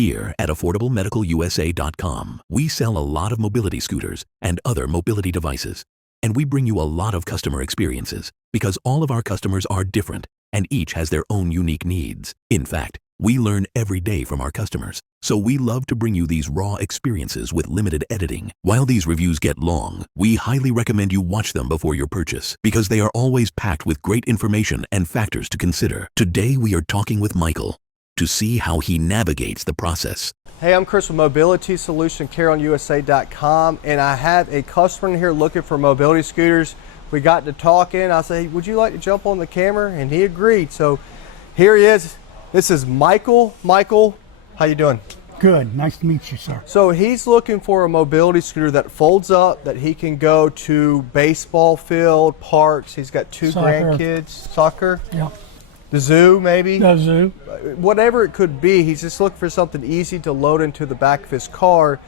Here at AffordableMedicalUSA.com, we sell a lot of mobility scooters and other mobility devices. And we bring you a lot of customer experiences because all of our customers are different and each has their own unique needs. In fact, we learn every day from our customers. So we love to bring you these raw experiences with limited editing. While these reviews get long, we highly recommend you watch them before your purchase because they are always packed with great information and factors to consider. Today we are talking with Michael to see how he navigates the process. Hey, I'm Chris with Mobility Solution, CarryonUSA.com, and I have a customer in here looking for mobility scooters. We got to talking. I said, hey, would you like to jump on the camera? And he agreed. So here he is. This is Michael. Michael, how you doing? Good. Nice to meet you, sir. So he's looking for a mobility scooter that folds up, that he can go to baseball field, parks. He's got two grandkids, soccer. Yeah. The zoo, maybe? The zoo. Whatever it could be, he's just looking for something easy to load into the back of his car.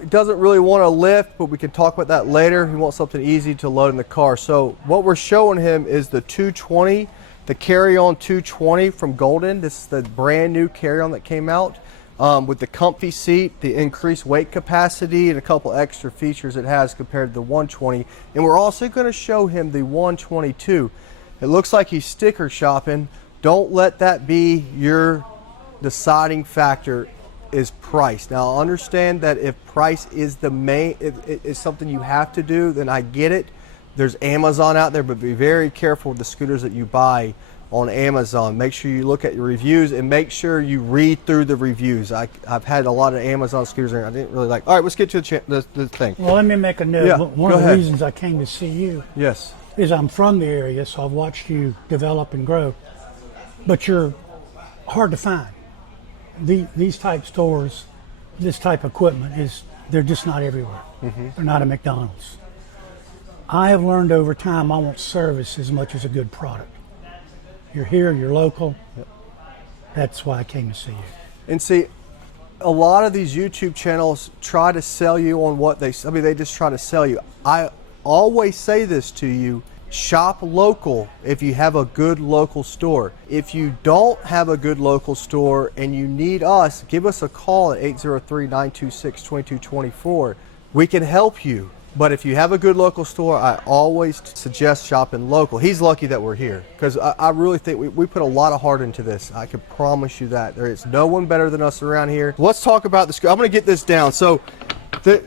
He doesn't really want to lift, but we can talk about that later. He wants something easy to load in the car. So what we're showing him is the 220, the Carryon 220 from Golden. This is the brand new Carryon that came out with the comfy seat, the increased weight capacity, and a couple extra features it has compared to the 120. And we're also going to show him the 122. It looks like he's sticker shopping. Don't let that be your deciding factor, is price. Now understand that if price is the main, is something you have to do, then I get it. There's Amazon out there, but be very careful with the scooters that you buy on Amazon. Make sure you look at your reviews and make sure you read through the reviews. I've had a lot of Amazon scooters and I didn't really like. All right, let's get to the thing. Well, let me make a note. Yeah, One of the reasons I came to see you is I'm from the area, so I've watched you develop and grow. But you're hard to find. These type stores, this type of equipment, they're just not everywhere. They're not at McDonald's. I have learned over time I want service as much as a good product. You're here, you're local. That's why I came to see you. And see, a lot of these YouTube channels try to sell you on what they just try to sell you. I always say this to you: shop local if you have a good local store. If you don't have a good local store and you need us, give us a call at 803-926-2224. We can help you. But if you have a good local store, I always suggest shopping local. He's lucky that we're here because I really think we put a lot of heart into this. I can promise you that. There is no one better than us around here. Let's talk about the scooter. I'm going to get this down. So the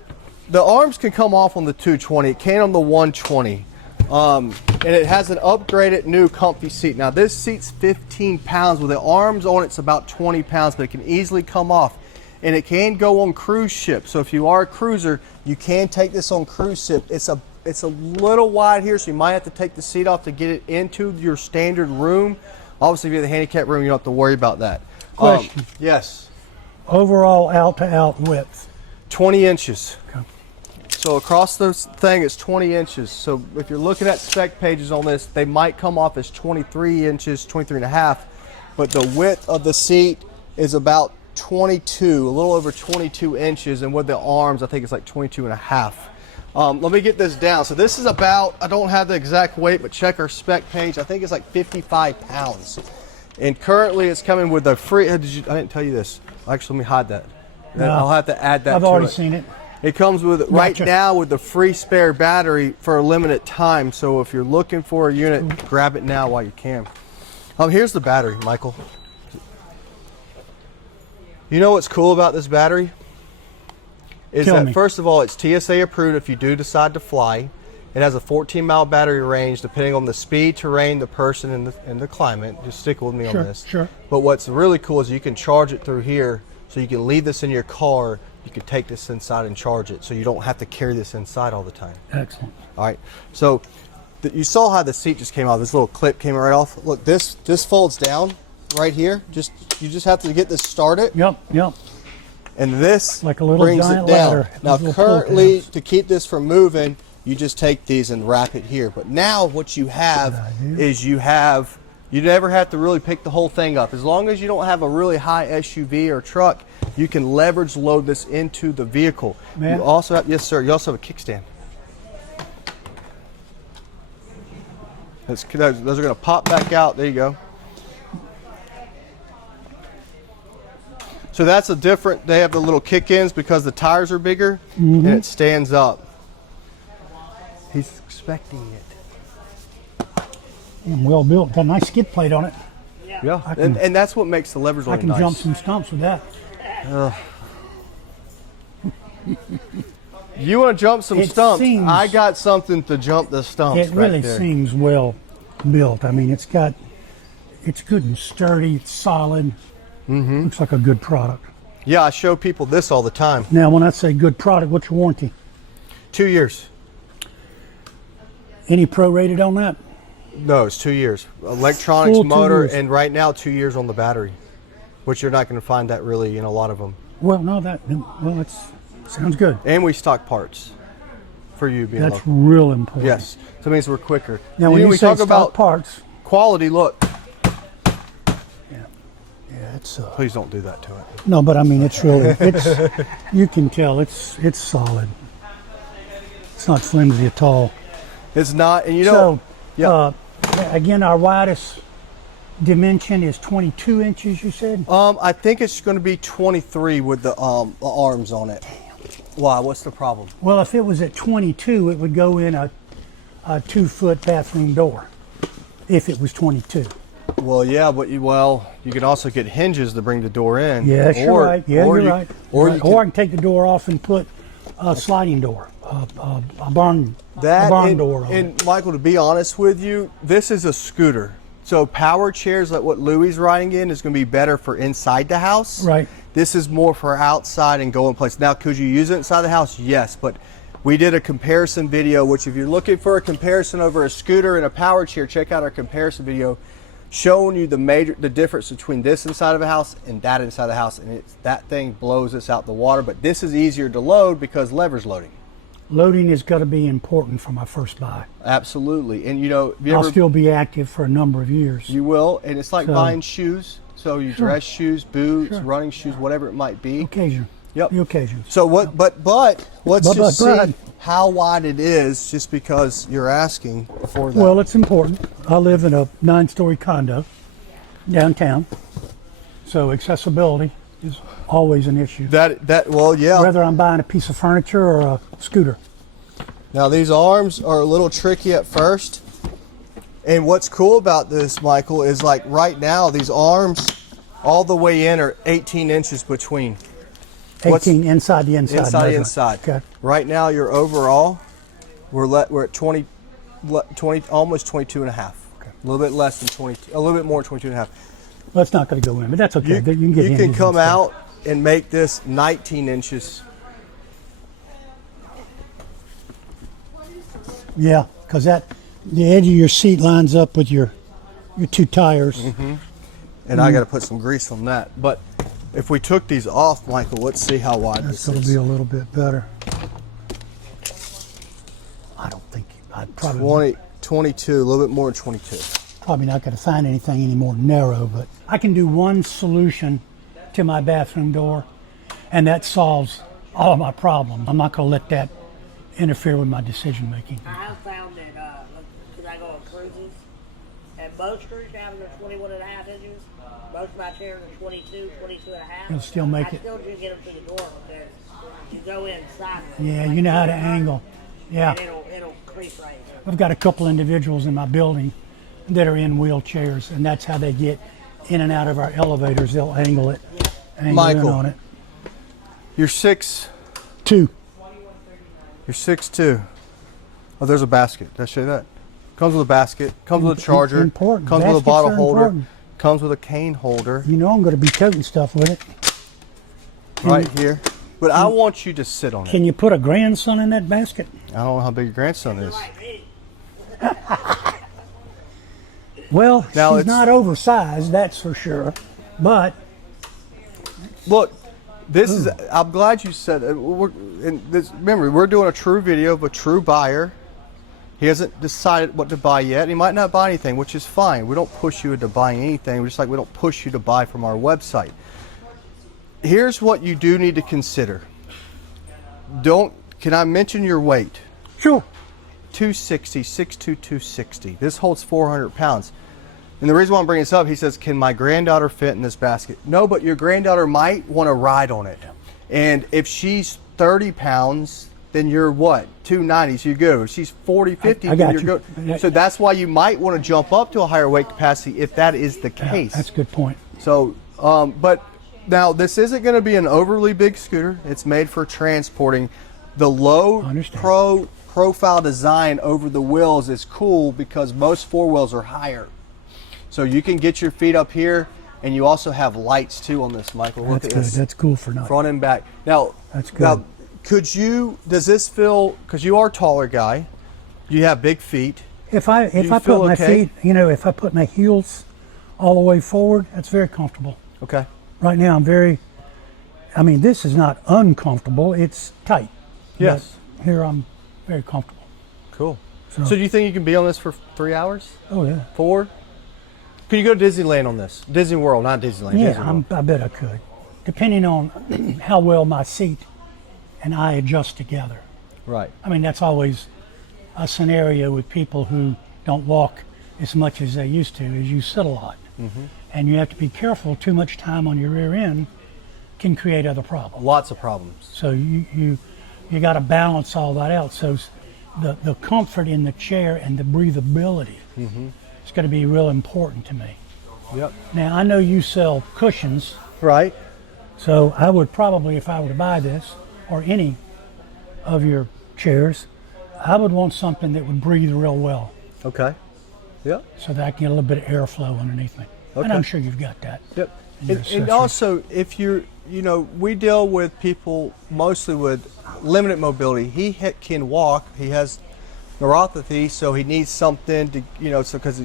arms can come off on the 220. It can on the 120. And it has an upgraded new comfy seat. Now this seat's 15 pounds. With the arms on it's about 20 pounds, but it can easily come off. And it can go on cruise ships. So if you are a cruiser, you can take this on cruise ship. It's a little wide here, so you might have to take the seat off to get it into your standard room. Obviously, if you have the handicap room, you don't have to worry about that. Question. Yes. Overall out-to-out width? 20 inches. Okay. So across the thing, it's 20 inches. So if you're looking at spec pages on this, they might come off as 23 inches, 23 and a half. But the width of the seat is about 22, a little over 22 inches, and with the arms I think it's like 22 and a half. Let me get this down. So this is about, I don't have the exact weight, but check our spec page. I think it's like 55 pounds. And currently it's coming with a free, I didn't tell you this. Actually, let me hide that. No, I'll have to add that I've to already it. seen it. It comes with, right now, with the free spare battery for a limited time. So if you're looking for a unit, grab it now while you can. Here's the battery, Michael. You know what's cool about this battery? Is that first of all, it's TSA approved if you do decide to fly. It has a 14-mile battery range depending on the speed, terrain, the person, and the climate. Just stick with me on this. Sure. But what's really cool is you can charge it through here, so you can leave this in your car. You can take this inside and charge it, so you don't have to carry this inside all the time. Excellent. All right. So you saw how the seat just came off. This little clip came right off. Look, this folds down right here. You just have to get this started. Yep. And this like a little brings it giant down. ladder. Now currently, to keep this from moving, you just take these and wrap it here. But now what you have is you never have to really pick the whole thing up. As long as you don't have a really high SUV or truck, you can leverage load this into the vehicle. You also have, yes sir, you also have a kickstand. Those are going to pop back out. There you go. So that's a different, they have the little kick-ins because the tires are bigger and it stands up. He's expecting it. And well built. Got a nice skid plate on it. Yeah, and that's what makes the levers loading nice. I can jump some stumps with that. You want to jump some stumps? I got something to jump the stumps. It really seems well built. I mean, it's good and sturdy. It's solid. Looks like a good product. Yeah, I show people this all the time. Now, when I say good product, what's your warranty? 2 years. Any prorated on that? No, it's 2 years. Electronics, Full motor, 2 years. and right now 2 years on the battery, which you're not going to find that really in a lot of them. Well, no, that sounds good. And we stock parts for you being That's local. real important. Yes, so it means we're quicker. Now, when you we say talk stock about parts, quality, look. yeah, it's Please don't do that to it. no, but I mean, it's really, you can tell it's solid. It's not flimsy at all. It's not, and you know. So, again, our widest dimension is 22 inches. You said. I think it's going to be 23 with the arms on it. Why? What's the problem? Well, if it was at 22, it would go in a 2-foot bathroom door. If it was 22. Well, yeah, but you can also get hinges to bring the door in. Yes, you're right. Yeah, you're right. Or I can take the door off and put a sliding door, a barn door on it. And Michael, to be honest with you, this is a scooter. So power chairs like what Louis riding in is going to be better for inside the house. Right. This is more for outside and going place. Now, could you use it inside the house? Yes, but we did a comparison video, which if you're looking for a comparison over a scooter and a power chair, check out our comparison video showing you the difference between this inside of a house and that inside the house. And that thing blows us out the water, but this is easier to load because lever's loading. Loading is going to be important for my first buy. Absolutely. And you know, I'll still be active for a number of years. You will, and it's like buying shoes. So you dress shoes, boots, running shoes, whatever it might be. Occasion. Yep. The occasion. So what? But let's just see how wide it is, just because you're asking for that. Well, it's important. I live in a 9-story condo downtown, so accessibility is always an issue. Yeah. Whether I'm buying a piece of furniture or a scooter. Now these arms are a little tricky at first, and what's cool about this, Michael, is like right now these arms all the way in are 18 inches between. 18 inside the inside. Inside the inside. Okay. Right now your overall, we're at 20, almost 22 and a half. Okay. A little bit less than 22, a little bit more, 22 and a half. Well, it's not going to go in, but that's okay. You can come out and make this 19 inches. Yeah, because the edge of your seat lines up with your 2 tires. And I got to put some grease on that. But if we took these off, Michael, let's see how wide this is. That's going to be a little bit better. I don't think I'd probably 22, a little bit more than 22. Probably not going to find anything any more narrow, but I can do one solution to my bathroom door, and that solves all of my problems. I'm not going to let that interfere with my decision making. I have found that because I go on cruises, and most cruise have are 21 and a half inches. Most of my chairs are 22, 22 and a half. You'll still make it. I still do get them to the door because you go in sideways. Yeah, you know how to angle. Yeah. And it'll crease right. I've got a couple individuals in my building that are in wheelchairs, and that's how they get in and out of our elevators. They'll angle it, Michael, in on it. You're 6'2". 2. You're 6'2". Oh, there's a basket. Did I show you that? Comes with a basket. Comes with a charger. Important. Comes with a Baskets bottle are holder. important. Comes with a cane holder. You know I'm going to be toting stuff with it. Right here. But I want you to sit on it. Can you put a grandson in that basket? I don't know how big your grandson is. Well, Now she's not oversized, that's for sure. But look, this is. I'm glad you said it. Remember, we're doing a true video of a true buyer. He hasn't decided what to buy yet. He might not buy anything, which is fine. We don't push you into buying anything. Just like we don't push you to buy from our website. Here's what you do need to consider. Can I mention your weight? sure. 260, 6'2", 260. This holds 400 pounds. And the reason why I'm bringing this up, he says, can my granddaughter fit in this basket? No, but your granddaughter might want to ride on it. And if she's 30 pounds, then you're what? 290, so you're good. If she's 40, 50, then you're good. So that's why you might want to jump up to a higher weight capacity if that is the case. That's a good point. So, but now this isn't going to be an overly big scooter. It's made for transporting. The low profile design over the wheels is cool because most four wheels are higher. So you can get your feet up here, and you also have lights too on this, Michael. Look at this. That's cool for night. Front and back. Now, that's good. Now, does this feel, because you are a taller guy, you have big feet. If I put my feet, if I put my heels all the way forward, that's very comfortable. Okay. Right now, this is not uncomfortable, it's tight. Yes. But here I'm very comfortable. Cool. So do you think you can be on this for 3 hours? Oh, yeah. 4? Could you go to Disneyland on this? Disney World, not Disneyland. Yeah, Disney World. I bet I could, depending on how well my seat and I adjust together. Right. That's always a scenario with people who don't walk as much as they used to, is you sit a lot. Mm-hmm. And you have to be careful. Too much time on your rear end can create other problems. Lots of problems. So you got to balance all that out. So the comfort in the chair and the breathability is going to be real important to me. Yep. Now, I know you sell cushions. Right. So I would probably, if I were to buy this or any of your chairs, I would want something that would breathe real well. Okay. Yep. So that I can get a little bit of airflow underneath me. Okay. And I'm sure you've got that. Yep. And also, if you're, we deal with people mostly with limited mobility. He can walk. He has neuropathy, so he needs something to, because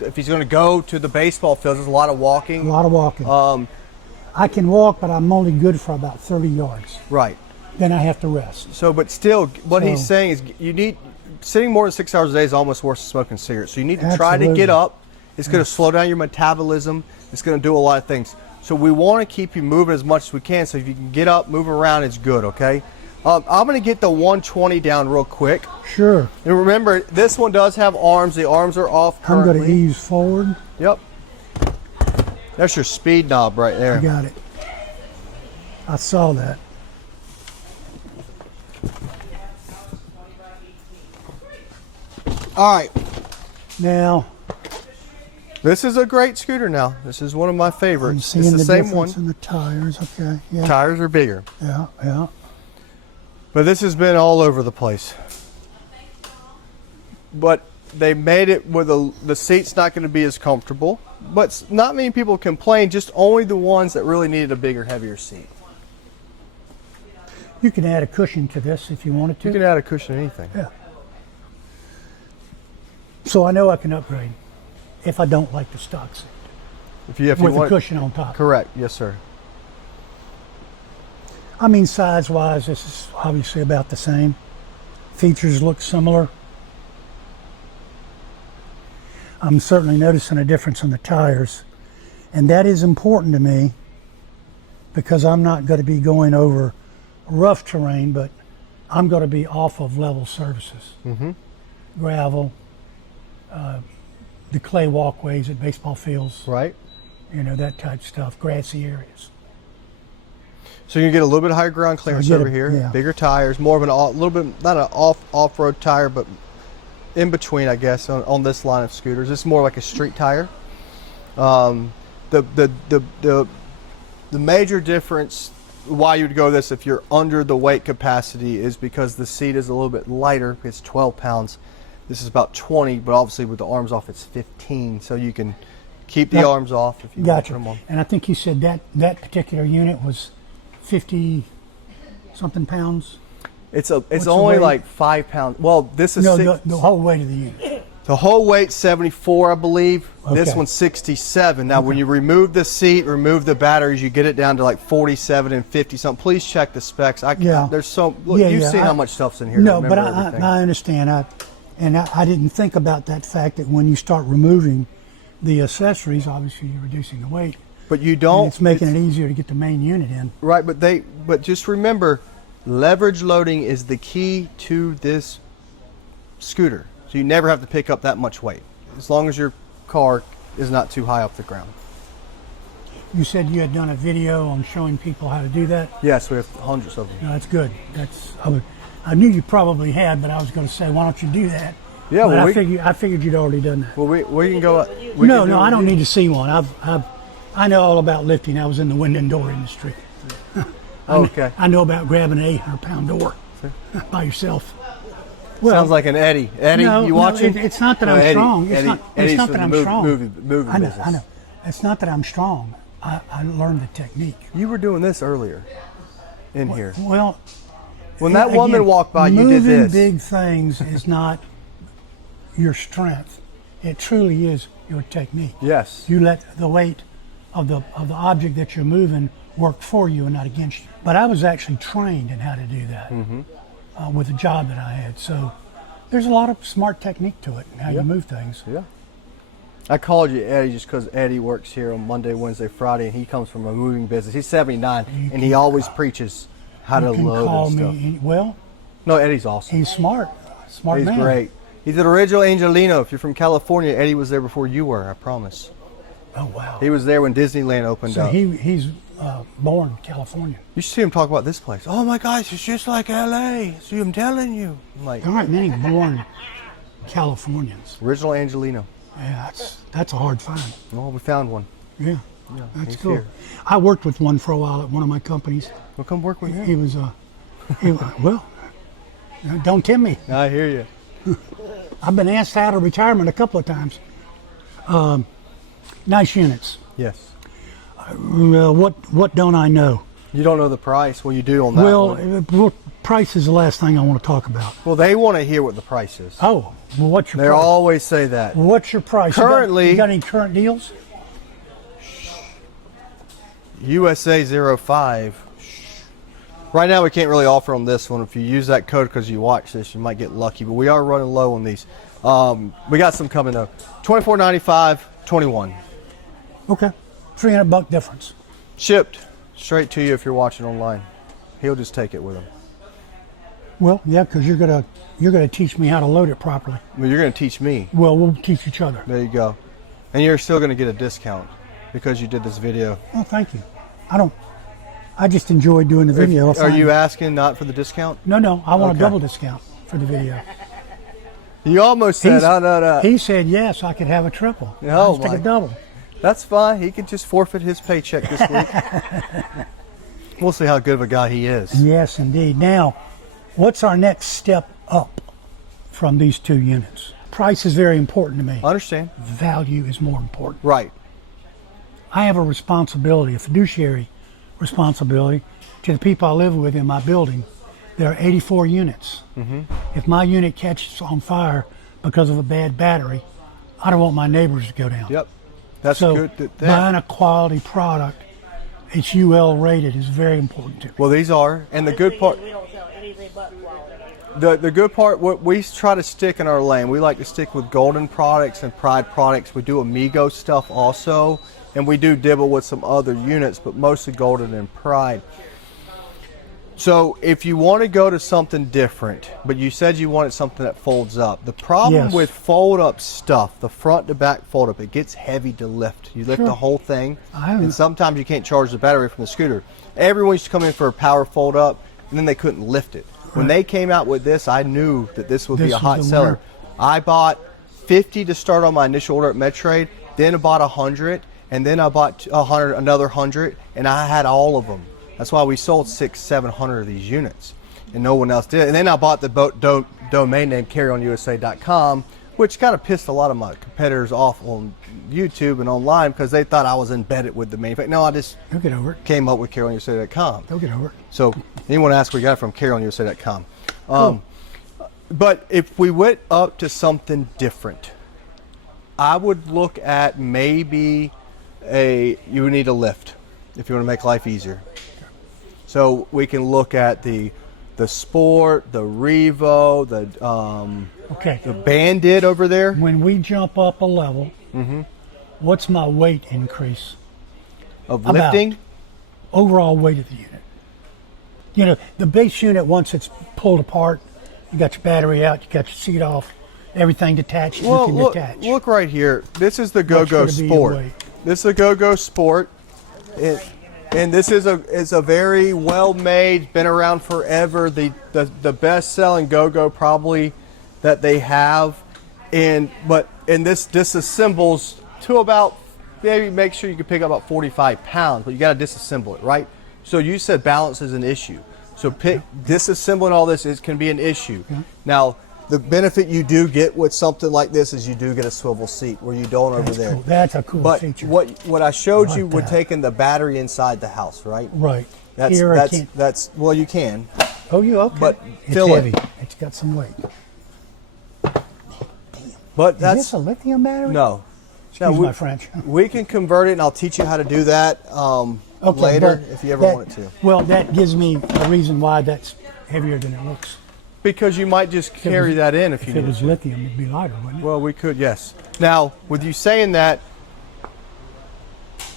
if he's going to go to the baseball field, there's a lot of walking. A lot of walking. I can walk, but I'm only good for about 30 yards. Right. Then I have to rest. So, but still, what he's saying is sitting more than 6 hours a day is almost worse than smoking cigarettes. So you need to try to get up. It's going to slow down your metabolism. It's going to do a lot of things. So we want to keep you moving as much as we can. So if you can get up, move around, it's good, okay? I'm going to get the 120 down real quick. Sure. And remember, this one does have arms. The arms are off currently. I'm going to ease forward. Yep. That's your speed knob right there. I got it. I saw that. All right. Now, this is a great scooter now. This is one of my favorites. I'm seeing it's the same one. in the tires. Okay. Yeah. Tires are bigger. Yeah, yeah. But this has been all over the place. But they made it where the seat's not going to be as comfortable. But not many people complain, just only the ones that really needed a bigger, heavier seat. You can add a cushion to this if you wanted to. You can add a cushion to anything. Yeah. So I know I can upgrade if I don't like the stock seat. If you with want the cushion on top. Correct. Yes, sir. Size-wise, this is obviously about the same. Features look similar. I'm certainly noticing a difference in the tires. And that is important to me because I'm not going to be going over rough terrain, but I'm going to be off of level surfaces. Mm-hmm. Gravel, the clay walkways at baseball fields. Right. That type of stuff, grassy areas. So you get a little bit higher ground clearance over here, yeah. Bigger tires, more of a little bit, not an off-road tire, but in between, I guess, on this line of scooters. It's more like a street tire. The major difference why you would go this if you're under the weight capacity is because the seat is a little bit lighter. It's 12 pounds. This is about 20, but obviously with the arms off, it's 15. So you can keep the arms off if you want to put them on. And I think you said that particular unit was 50 something pounds. It's only like 5 pounds. Well, this is the whole weight of the unit. The whole weight's 74, I believe. Okay. This one's 67. Now, when you remove the seat, remove the batteries, you get it down to like 47 and 50 something. Please check the specs. There's you've seen how much stuff's in here. No, but I understand. I didn't think about that fact that when you start removing the accessories, obviously you're reducing the weight. But you don't. And it's making it easier to get the main unit in. Right, but just remember, leverage loading is the key to this scooter. So you never have to pick up that much weight. As long as your car is not too high off the ground. You said you had done a video on showing people how to do that. Yes, we have hundreds of them. No, that's good. I knew you probably had, but I was going to say, why don't you do that? Yeah, but well, I figured you'd already done that. Well, we can go. No, I don't need to see one. I know all about lifting. I was in the window and door industry. Okay. I know about grabbing an 800-pound door by yourself. Well, sounds like an Eddie. Eddie, no, you watching? It's not that I'm Eddie, strong. Eddie's not that I'm strong. Movie I know. business. I know. It's not that I'm strong. I learned the technique. You were doing this earlier in here. Well, when that woman walked by, you did this. Moving big things is not your strength. It truly is your technique. Yes. You let the weight of the object that you're moving work for you and not against you. But I was actually trained in how to do that with the job that I had. So there's a lot of smart technique to it and how you move things. Yeah. I called you Eddie just because Eddie works here on Monday, Wednesday, Friday, and he comes from a moving business. He's 79, and he always preaches how to load and stuff. No, Eddie's awesome. He's smart. Smart man. He's great. He's an original Angelino. If you're from California, Eddie was there before you were, I promise. Oh, wow. He was there when Disneyland opened up. He's born in California. You should see him talk about this place. Oh my gosh, it's just like LA. See, I'm telling you. I'm like, All right, many born Californians. original Angelino. Yeah, that's a hard find. Oh, we found one. Yeah, that's he's cool. here. I worked with one for a while at one of my companies. Well, come work with me. He was, well, don't tempt me. I hear you. I've been asked out of retirement a couple of times. Nice units. Yes. What don't I know? You don't know the price. Well, you do on that one. Well, price is the last thing I want to talk about. Well, they want to hear what the price is. Oh, well, what's your They price? always say that. What's your price? Currently, you got any current deals? USA 05. Right now, we can't really offer on this one. If you use that code because you watch this, you might get lucky. But we are running low on these. We got some coming though. $24.95, 21. Okay, $300 difference. Shipped straight to you if you're watching online. He'll just take it with him. Well, yeah, because you're gonna teach me how to load it properly. Well, you're going to teach me. Well, we'll teach each other. There you go. And you're still going to get a discount because you did this video. Oh, thank you. I just enjoy doing the video. Are you asking not for the discount? No. I want Okay. a double discount for the video. You almost said, no. He said yes, I could have a triple. Oh, Let's take my. a double. That's fine. He could just forfeit his paycheck this week. We'll see how good of a guy he is. Yes, indeed. Now, what's our next step up from these two units? Price is very important to me. I understand. Value is more important. Right. I have a responsibility, a fiduciary responsibility to the people I live with in my building. There are 84 units. If my unit catches on fire because of a bad battery, I don't want my neighbors to go down. Yep. That's So good. buying a quality product, it's UL rated, is very important to me. Well, these are. And the good part, We don't sell anything but quality. the good part, what we try to stick in our lane, we like to stick with Golden products and Pride products. We do Amigo stuff also. And we do dibble with some other units, but mostly Golden and Pride. So if you want to go to something different, but you said you wanted something that folds up. The problem with fold up stuff, the front to back fold up, it gets heavy to lift. You lift the whole thing, and sometimes you can't charge the battery from the scooter. Everyone used to come in for a power fold up, and then they couldn't lift it. When they came out with this, I knew that this would be a hot seller. I bought 50 to start on my initial order at Medtrade, then I bought 100, and then I bought another 100, and I had all of them. That's why we sold 600-700 of these units, and no one else did. And then I bought the domain name CarryonUSA.com, which kind of pissed a lot of my competitors off on YouTube and online because they thought I was embedded with the manufacturer. No, I just Get over it. came up with CarryonUSA.com. Get over it. So anyone asks where you got it from, CarryonUSA.com. But if we went up to something different, I would look at maybe you need a lift if you want to make life easier. So we can look at the Sport, the Revo, the Bandit over there. When we jump up a level, what's my weight increase? Of lifting? Overall weight of the unit. You know, the base unit, once it's pulled apart, you got your battery out, you got your seat off, everything detached. Well, you can detach. look right here. This is the What's Go-Go gonna be your Sport. weight? This is the Go-Go Sport. And this is a very well-made, been around forever. The best-selling Go-Go probably that they have. And this disassembles to about, maybe make sure you can pick up about 45 pounds, but you got to disassemble it, right? So you said balance is an issue. So disassembling all this can be an issue. Now, the benefit you do get with something like this is you do get a swivel seat where you don't over there. Cool. That's a cool But feature. what I showed you like with that. taking the battery inside the house, right? Right. Here I can't. That's well, you can. Oh, you okay? but it's fill it. heavy. It's got some weight. But Is that's this a lithium battery? no. Excuse my French. We can convert it, and I'll teach you how to do that later but if you ever that- wanted to. Well, that gives me a reason why that's heavier than it looks. Because you might just carry that in if you If it need was to. lithium, it'd be lighter, wouldn't it? Well, we could, yes. Now, with you saying that,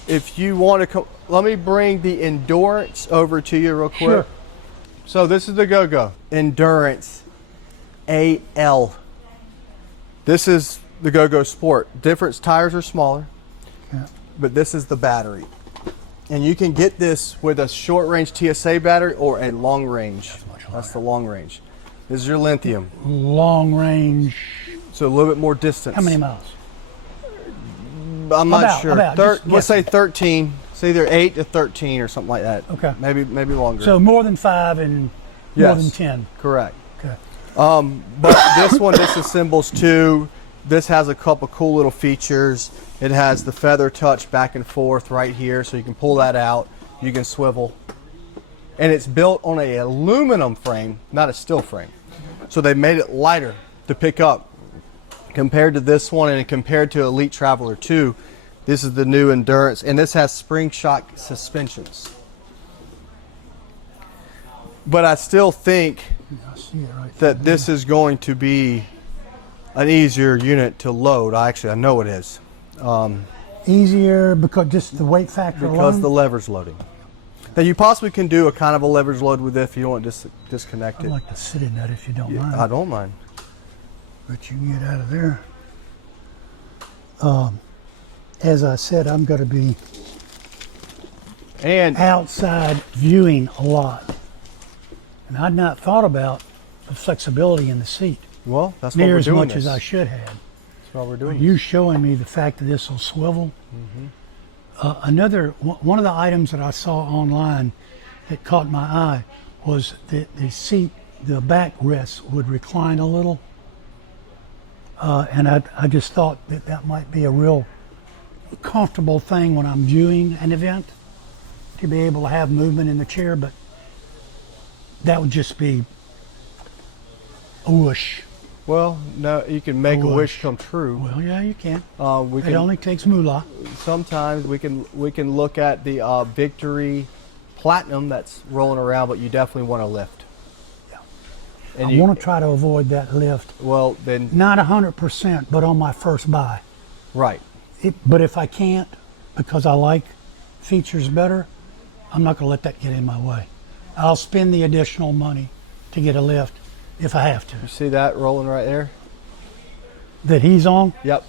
if you want to, let me bring the Endurance over to you real quick. Sure. So this is the Go-Go Endurance AL. This is the Go-Go Sport. Different tires are smaller, Yeah. but this is the battery. And you can get this with a short range TSA battery or a long range. That's the long range. This is your lithium. Long range. So a little bit more distance. How many miles? I'm not sure. Just Let's say guessing. 13. It's either 8 to 13 or something like that. Okay. Maybe longer. So more than 5 and more Yes. than 10. Correct. Okay. But this one disassembles too. This has a couple cool little features. It has the feather touch back and forth right here, so you can pull that out. You can swivel. And it's built on an aluminum frame, not a steel frame. So they made it lighter to pick up. Compared to this one and compared to Elite Traveler 2, this is the new Endurance, and this has spring shock suspensions. But I still think I see it right that this is going to be an easier unit to load. I know it is. Easier because just the weight factor Because alone? the lever's loading. Now you possibly can do a kind of a leverage load with it if you don't want to disconnect I'd it. like to sit in that if you don't mind. I don't mind. But you can get out of there. As I said, I'm going to be And outside viewing a lot. And I'd not thought about the flexibility in the seat well, that's what near we're as doing. much as I should have. That's what we're doing. You showing me the fact that this will swivel. One of the items that I saw online that caught my eye was that the seat, the backrest would recline a little. And I just thought that might be a real comfortable thing when I'm viewing an event, to be able to have movement in the chair, but that would just be a whoosh. Well, no, you can make a Wish. wish come true. Well, yeah, you can. We It can only takes moolah. sometimes we can look at the Victory Platinum that's rolling around, but you definitely want to lift. Yeah. And I want to try to avoid that lift. well then Not 100%, but on my first buy. right. But if I can't, because I like features better, I'm not going to let that get in my way. I'll spend the additional money to get a lift if I have to. You see that rolling right there? That he's on? Yep.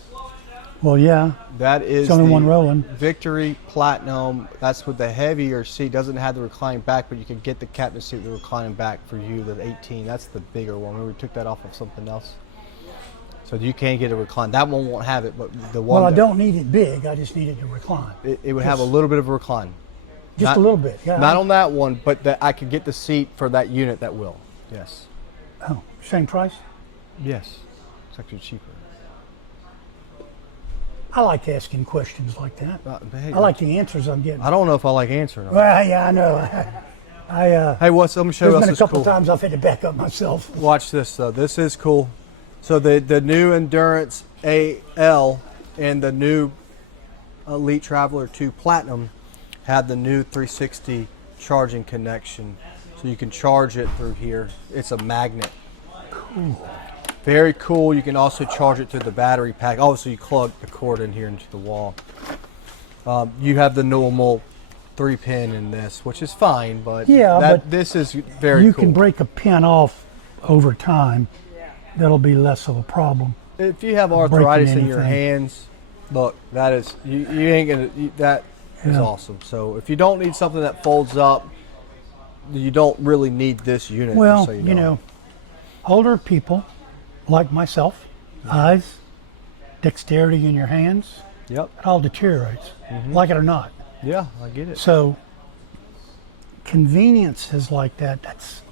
Well, yeah. That is It's only the one rolling. Victory Platinum. That's with the heavier seat. Doesn't have the reclining back, but you can get the captain seat with the reclining back for you. The 18. That's the bigger one. Remember we took that off of something else. So you can get a recline. That one won't have it, but the one. Well, I that- don't need it big. I just need it to recline. It would have a little bit of a recline. Just Not- a little bit. Yeah. Not on that one, but that I could get the seat for that unit that will. Yes. Oh, same price? Yes. It's actually cheaper. I like asking questions like that. Hey, I like the answers I'm getting. I don't know if I like answering them. Well, yeah, I know. Hey, let me show you There's what been a else is couple cool. times I've had to back up myself. Watch this though. This is cool. So the new Endurance AL and the new Elite Traveler 2 Platinum have the new 360 charging connection. So you can charge it through here. It's a magnet. Cool. Very cool. You can also charge it through the battery pack. Oh, so you plug the cord in here into the wall. You have the normal 3-pin in this, which is fine, but Yeah, but this is very You cool. can break a pin off over time. That'll be less of a problem. If you have arthritis in your hands, look, that is you ain't gonna. That is awesome. So if you don't need something that folds up, you don't really need this unit. Well, so you know, older people like myself, eyes, dexterity in your hands, yep, it all deteriorates, like it or not. Yeah, I get it. So convenience is like that. That's,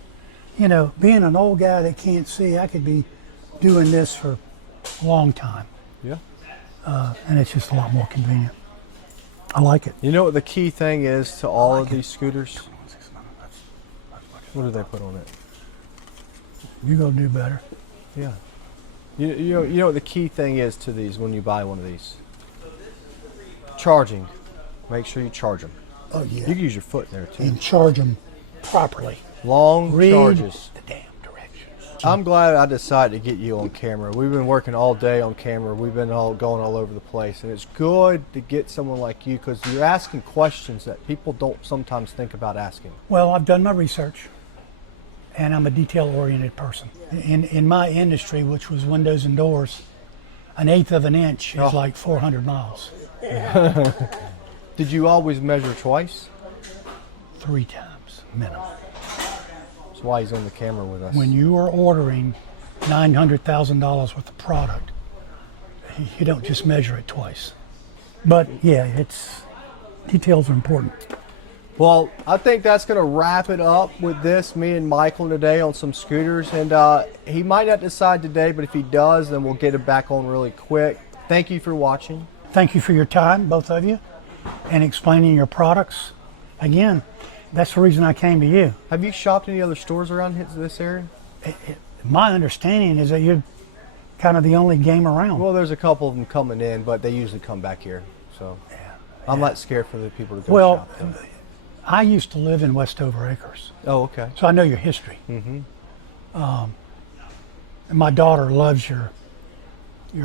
you know, being an old guy that can't see, I could be doing this for a long time. Yeah. And it's just a lot more convenient. I like it. You know what the key thing is to all of these scooters? What do they put on it? You're going to do better. Yeah. You know what the key thing is to these when you buy one of these? Charging. Make sure you charge them. Oh, yeah. You can use your foot there too. And charge them properly. Long Read charges. the damn directions. I'm glad I decided to get you on camera. We've been working all day on camera. We've been going all over the place. And it's good to get someone like you because you're asking questions that people don't sometimes think about asking. Well, I've done my research. And I'm a detail-oriented person. In my industry, which was windows and doors, 1/8 of an inch is like 400 miles. Did you always measure twice? 3 times minimum. That's why he's on the camera with us. When you are ordering $900,000 worth of product, you don't just measure it twice. But yeah, details are important. Well, I think that's going to wrap it up with this, me and Michael today on some scooters. And he might not decide today, but if he does, then we'll get it back on really quick. Thank you for watching. Thank you for your time, both of you, and explaining your products. Again, that's the reason I came to you. Have you shopped any other stores around this area? My understanding is that you're kind of the only game around. Well, there's a couple of them coming in, but they usually come back here. So I'm not scared for the people to go shop. Well, I used to live in Westover Acres. Oh, okay. So I know your history. Mm-hmm. And my daughter loves your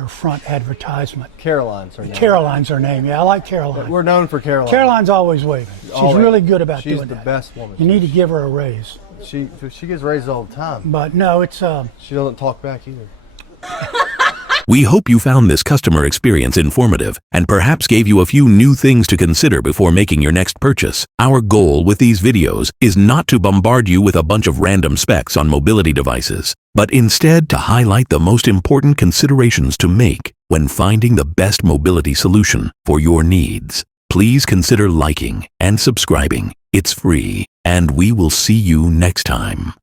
front advertisement. Caroline's her name. Caroline's her name. Yeah, I like Caroline. We're known for Caroline. Caroline's always waving. She's really good about doing that. She's the best woman. You need to give her a raise. She gets raises all the time. But no, it's she doesn't talk back either. We hope you found this customer experience informative and perhaps gave you a few new things to consider before making your next purchase. Our goal with these videos is not to bombard you with a bunch of random specs on mobility devices, but instead to highlight the most important considerations to make when finding the best mobility solution for your needs. Please consider liking and subscribing. It's free, and we will see you next time.